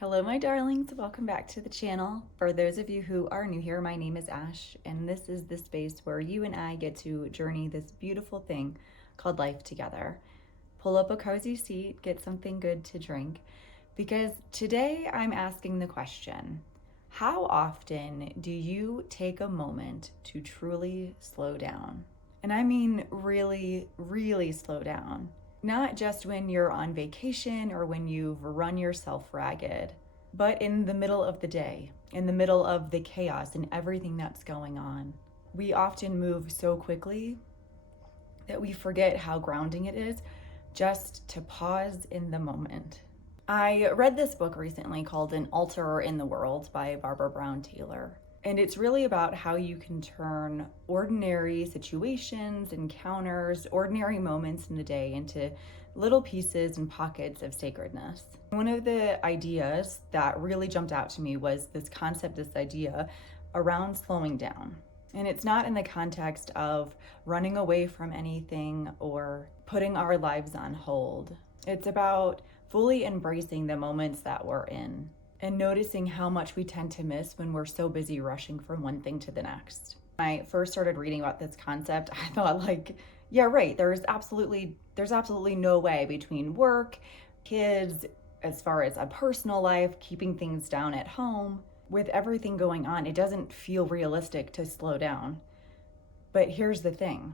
Hello, my darlings. Welcome back to the channel. For those of you who are new here, my name is Ash, and this is the space where you and I get to journey this beautiful thing called life together. Pull up a cozy seat, get something good to drink, because today I'm asking the question, how often do you take a moment to truly slow down? And I mean really, really slow down. Not just when you're on vacation or when you've run yourself ragged, but in the middle of the day, in the middle of the chaos and everything that's going on. We often move so quickly that we forget how grounding it is just to pause in the moment. I read this book recently called An Altar in the World by Barbara Brown Taylor. And it's really about how you can turn ordinary situations, encounters, ordinary moments in the day into little pieces and pockets of sacredness. One of the ideas that really jumped out to me was this concept, this idea around slowing down. And it's not in the context of running away from anything or putting our lives on hold. It's about fully embracing the moments that we're in and noticing how much we tend to miss when we're so busy rushing from one thing to the next. When I first started reading about this concept, I thought yeah, right, there's absolutely no way between work, kids, as far as a personal life, keeping things down at home, with everything going on, it doesn't feel realistic to slow down. But here's the thing,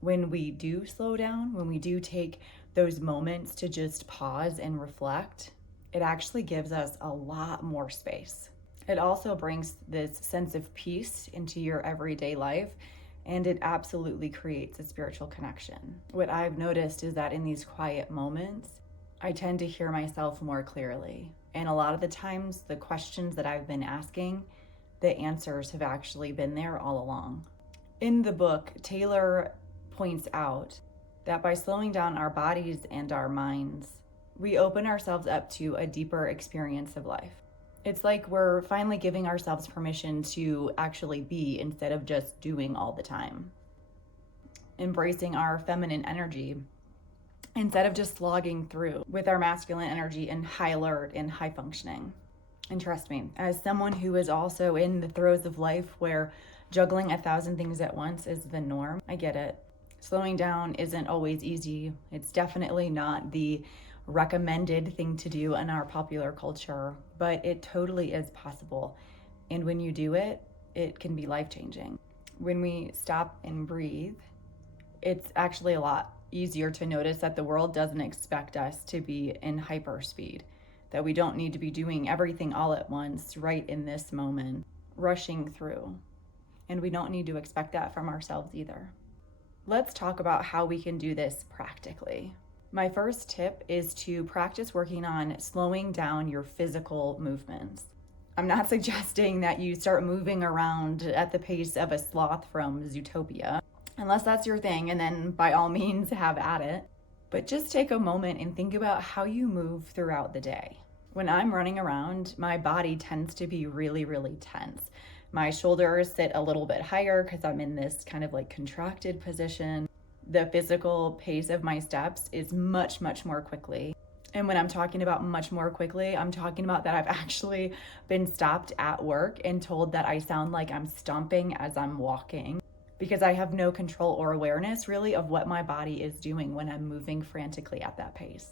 when we do slow down, when we do take those moments to just pause and reflect, it actually gives us a lot more space. It also brings this sense of peace into your everyday life, and it absolutely creates a spiritual connection. What I've noticed is that in these quiet moments, I tend to hear myself more clearly. And a lot of the times, the questions that I've been asking, the answers have actually been there all along. In the book, Taylor points out that by slowing down our bodies and our minds, we open ourselves up to a deeper experience of life. It's like we're finally giving ourselves permission to actually be instead of just doing all the time. Embracing our feminine energy instead of just slogging through with our masculine energy and high alert and high functioning. And trust me, as someone who is also in the throes of life where juggling 1,000 things at once is the norm, I get it. Slowing down isn't always easy. It's definitely not the recommended thing to do in our popular culture, but it totally is possible. And when you do it, it can be life-changing. When we stop and breathe, it's actually a lot easier to notice that the world doesn't expect us to be in hyperspeed, that we don't need to be doing everything all at once right in this moment, rushing through. And we don't need to expect that from ourselves either. Let's talk about how we can do this practically. My first tip is to practice working on slowing down your physical movements. I'm not suggesting that you start moving around at the pace of a sloth from Zootopia, unless that's your thing, and then by all means have at it. But just take a moment and think about how you move throughout the day. When I'm running around, my body tends to be really, really tense. My shoulders sit a little bit higher because I'm in this kind of like contracted position. The physical pace of my steps is much, much more quickly. And when I'm talking about much more quickly, I'm talking about that I've actually been stopped at work and told that I sound like I'm stomping as I'm walking because I have no control or awareness really of what my body is doing when I'm moving frantically at that pace.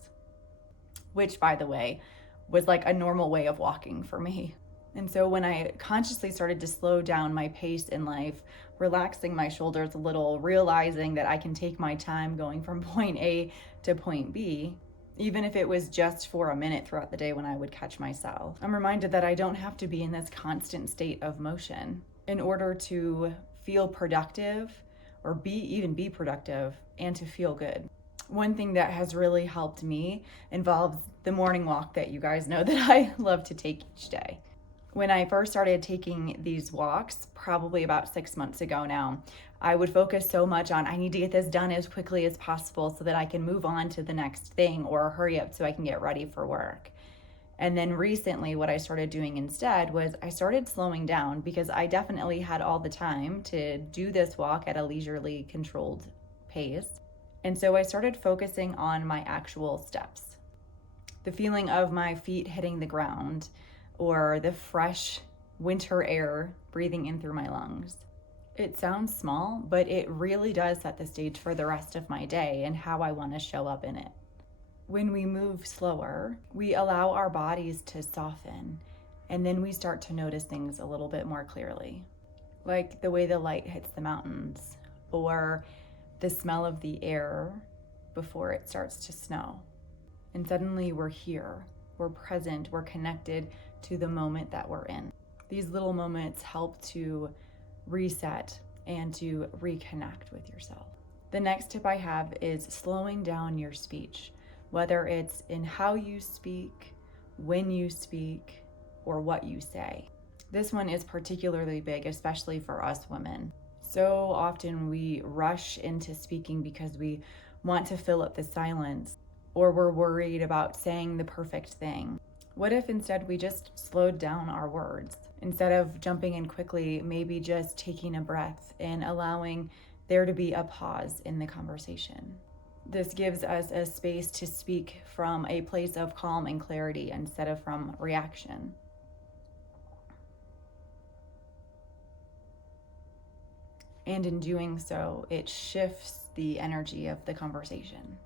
Which, by the way, was like a normal way of walking for me. And so when I consciously started to slow down my pace in life, relaxing my shoulders a little, realizing that I can take my time going from point A to point B, even if it was just for a minute throughout the day when I would catch myself, I'm reminded that I don't have to be in this constant state of motion in order to feel productive or be productive and to feel good. One thing that has really helped me involves the morning walk that you guys know that I love to take each day. When I first started taking these walks, probably about 6 months ago now, I would focus so much on I need to get this done as quickly as possible so that I can move on to the next thing or hurry up so I can get ready for work. And then recently what I started doing instead was I started slowing down because I definitely had all the time to do this walk at a leisurely controlled pace. And so I started focusing on my actual steps. The feeling of my feet hitting the ground, or the fresh winter air breathing in through my lungs. It sounds small, but it really does set the stage for the rest of my day and how I want to show up in it. When we move slower, we allow our bodies to soften, and then we start to notice things a little bit more clearly, like the way the light hits the mountains, or the smell of the air before it starts to snow. And suddenly we're here, we're present, we're connected to the moment that we're in. These little moments help to reset and to reconnect with yourself. The next tip I have is slowing down your speech, whether it's in how you speak, when you speak, or what you say. This one is particularly big, especially for us women. So often we rush into speaking because we want to fill up the silence, or we're worried about saying the perfect thing. What if instead we just slowed down our words? Instead of jumping in quickly, maybe just taking a breath and allowing there to be a pause in the conversation. This gives us a space to speak from a place of calm and clarity instead of from reaction. And in doing so, it shifts the energy of the conversation.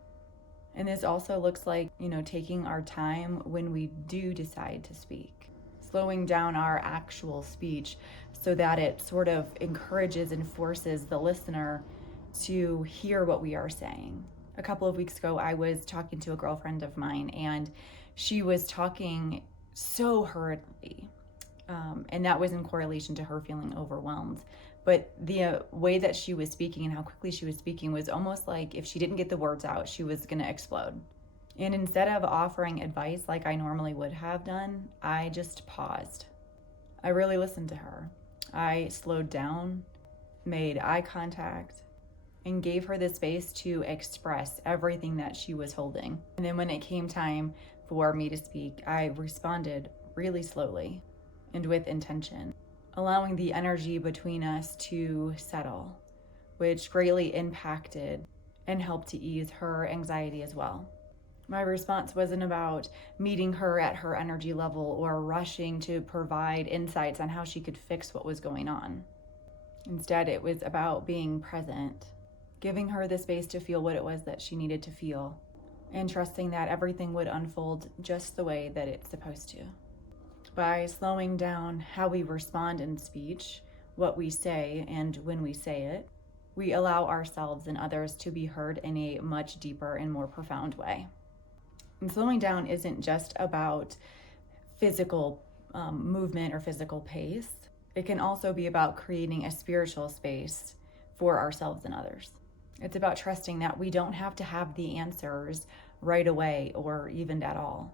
And this also looks like, taking our time when we do decide to speak, slowing down our actual speech so that it sort of encourages and forces the listener to hear what we are saying. A couple of weeks ago, I was talking to a girlfriend of mine, and she was talking so hurriedly. And that was in correlation to her feeling overwhelmed. But the way that she was speaking and how quickly she was speaking was almost like if she didn't get the words out, she was going to explode. And instead of offering advice like I normally would have done, I just paused. I really listened to her. I slowed down, made eye contact, and gave her the space to express everything that she was holding. And then when it came time for me to speak, I responded really slowly and with intention, allowing the energy between us to settle, which greatly impacted and helped to ease her anxiety as well. My response wasn't about meeting her at her energy level or rushing to provide insights on how she could fix what was going on. Instead, it was about being present, giving her the space to feel what it was that she needed to feel, and trusting that everything would unfold just the way that it's supposed to. By slowing down how we respond in speech, what we say, and when we say it, we allow ourselves and others to be heard in a much deeper and more profound way. And slowing down isn't just about physical movement or physical pace. It can also be about creating a spiritual space for ourselves and others. It's about trusting that we don't have to have the answers right away or even at all.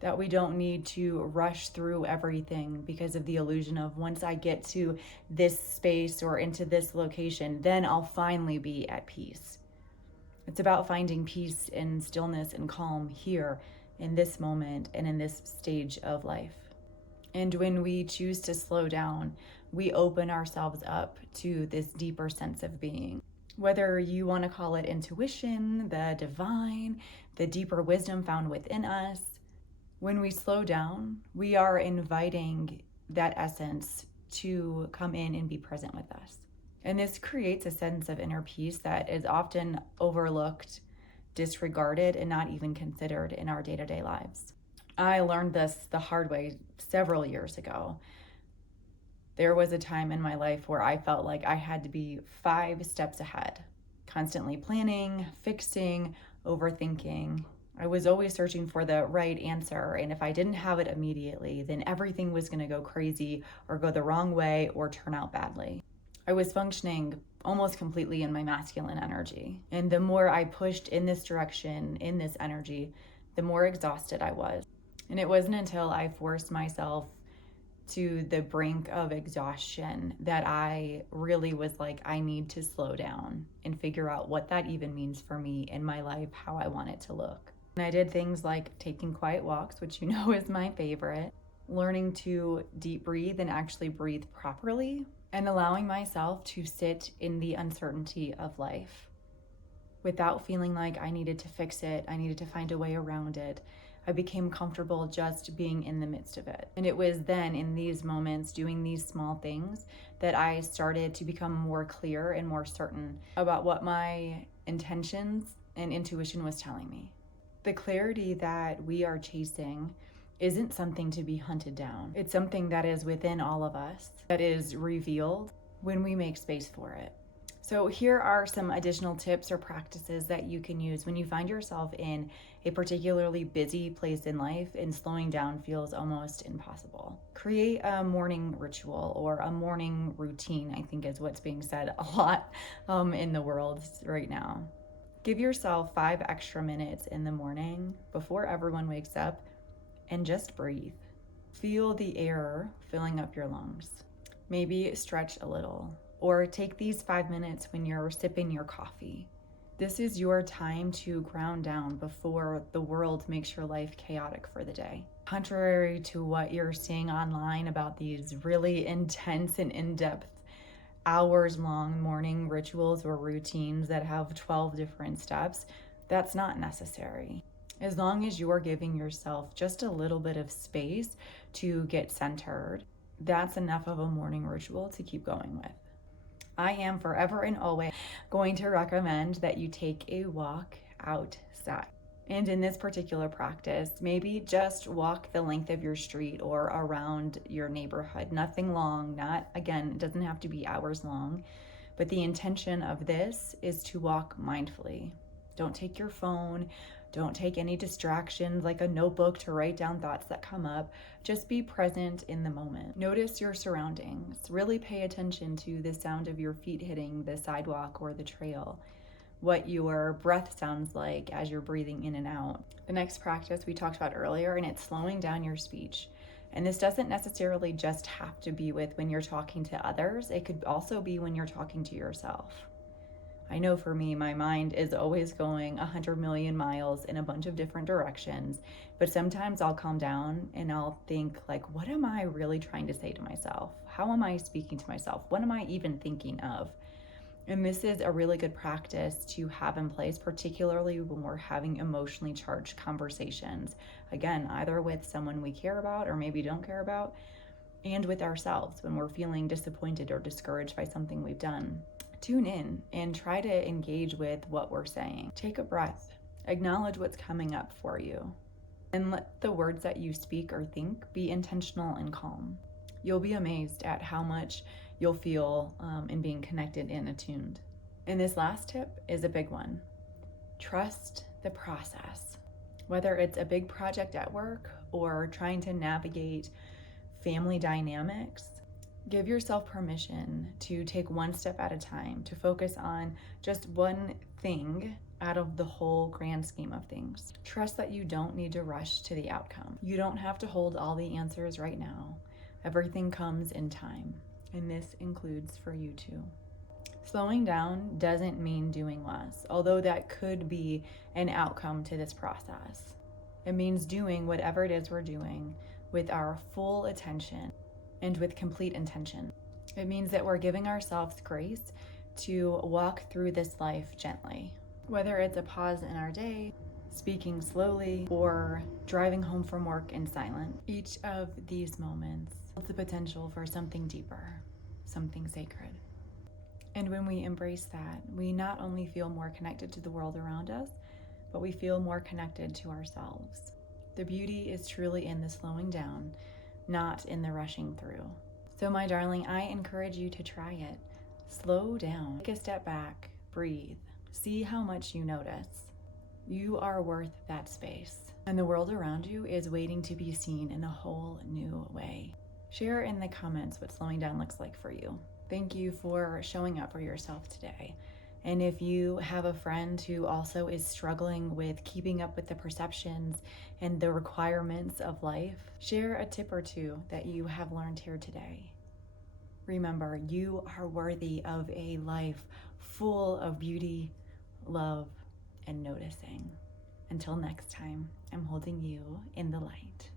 That we don't need to rush through everything because of the illusion of once I get to this space or into this location, then I'll finally be at peace. It's about finding peace and stillness and calm here in this moment and in this stage of life. And when we choose to slow down, we open ourselves up to this deeper sense of being. Whether you want to call it intuition, the divine, the deeper wisdom found within us, when we slow down, we are inviting that essence to come in and be present with us. And this creates a sense of inner peace that is often overlooked, disregarded, and not even considered in our day-to-day lives. I learned this the hard way several years ago. There was a time in my life where I felt like I had to be 5 steps ahead, constantly planning, fixing, overthinking. I was always searching for the right answer, and if I didn't have it immediately, then everything was going to go crazy or go the wrong way or turn out badly. I was functioning almost completely in my masculine energy, and the more I pushed in this direction, in this energy, the more exhausted I was. And it wasn't until I forced myself to the brink of exhaustion that I really was like, I need to slow down and figure out what that even means for me in my life, how I want it to look. And I did things like taking quiet walks, which you know is my favorite, learning to deep breathe and actually breathe properly, and allowing myself to sit in the uncertainty of life without feeling like I needed to fix it, I needed to find a way around it. I became comfortable just being in the midst of it. And it was then in these moments, doing these small things, that I started to become more clear and more certain about what my intentions and intuition was telling me. The clarity that we are chasing isn't something to be hunted down. It's something that is within all of us, that is revealed when we make space for it. So here are some additional tips or practices that you can use when you find yourself in a particularly busy place in life and slowing down feels almost impossible. Create a morning ritual or a morning routine, I think is what's being said a lot in the world right now. Give yourself 5 extra minutes in the morning before everyone wakes up and just breathe. Feel the air filling up your lungs. Maybe stretch a little, or take these 5 minutes when you're sipping your coffee. This is your time to ground down before the world makes your life chaotic for the day. Contrary to what you're seeing online about these really intense and in-depth hours-long morning rituals or routines that have 12 different steps, that's not necessary. As long as you're giving yourself just a little bit of space to get centered, that's enough of a morning ritual to keep going with. I am forever and always going to recommend that you take a walk outside. And in this particular practice, maybe just walk the length of your street or around your neighborhood. Nothing long, again, it doesn't have to be hours long, but the intention of this is to walk mindfully. Don't take your phone. Don't take any distractions like a notebook to write down thoughts that come up. Just be present in the moment. Notice your surroundings. Really pay attention to the sound of your feet hitting the sidewalk or the trail, what your breath sounds like as you're breathing in and out. The next practice we talked about earlier, and it's slowing down your speech. And this doesn't necessarily just have to be with when you're talking to others. It could also be when you're talking to yourself. I know for me, my mind is always going 100 million miles in a bunch of different directions, but sometimes I'll calm down and I'll think like, what am I really trying to say to myself? How am I speaking to myself? What am I even thinking of? And this is a really good practice to have in place, particularly when we're having emotionally charged conversations. Again, either with someone we care about or maybe don't care about, and with ourselves when we're feeling disappointed or discouraged by something we've done. Tune in and try to engage with what we're saying. Take a breath. Acknowledge what's coming up for you. And let the words that you speak or think be intentional and calm. You'll be amazed at how much you'll feel in being connected and attuned. And this last tip is a big one. Trust the process. Whether it's a big project at work or trying to navigate family dynamics, give yourself permission to take one step at a time, to focus on just one thing out of the whole grand scheme of things. Trust that you don't need to rush to the outcome. You don't have to hold all the answers right now. Everything comes in time, and this includes for you too. Slowing down doesn't mean doing less, although that could be an outcome to this process. It means doing whatever it is we're doing with our full attention and with complete intention. It means that we're giving ourselves grace to walk through this life gently. Whether it's a pause in our day, speaking slowly, or driving home from work in silence, each of these moments holds the potential for something deeper, something sacred. And when we embrace that, we not only feel more connected to the world around us, but we feel more connected to ourselves. The beauty is truly in the slowing down, not in the rushing through. So my darling, I encourage you to try it. Slow down, take a step back, breathe, see how much you notice. You are worth that space, and the world around you is waiting to be seen in a whole new way. Share in the comments what slowing down looks like for you. Thank you for showing up for yourself today. And if you have a friend who also is struggling with keeping up with the perceptions and the requirements of life, share a tip or two that you have learned here today. Remember, you are worthy of a life full of beauty, love, and noticing. Until next time, I'm holding you in the light.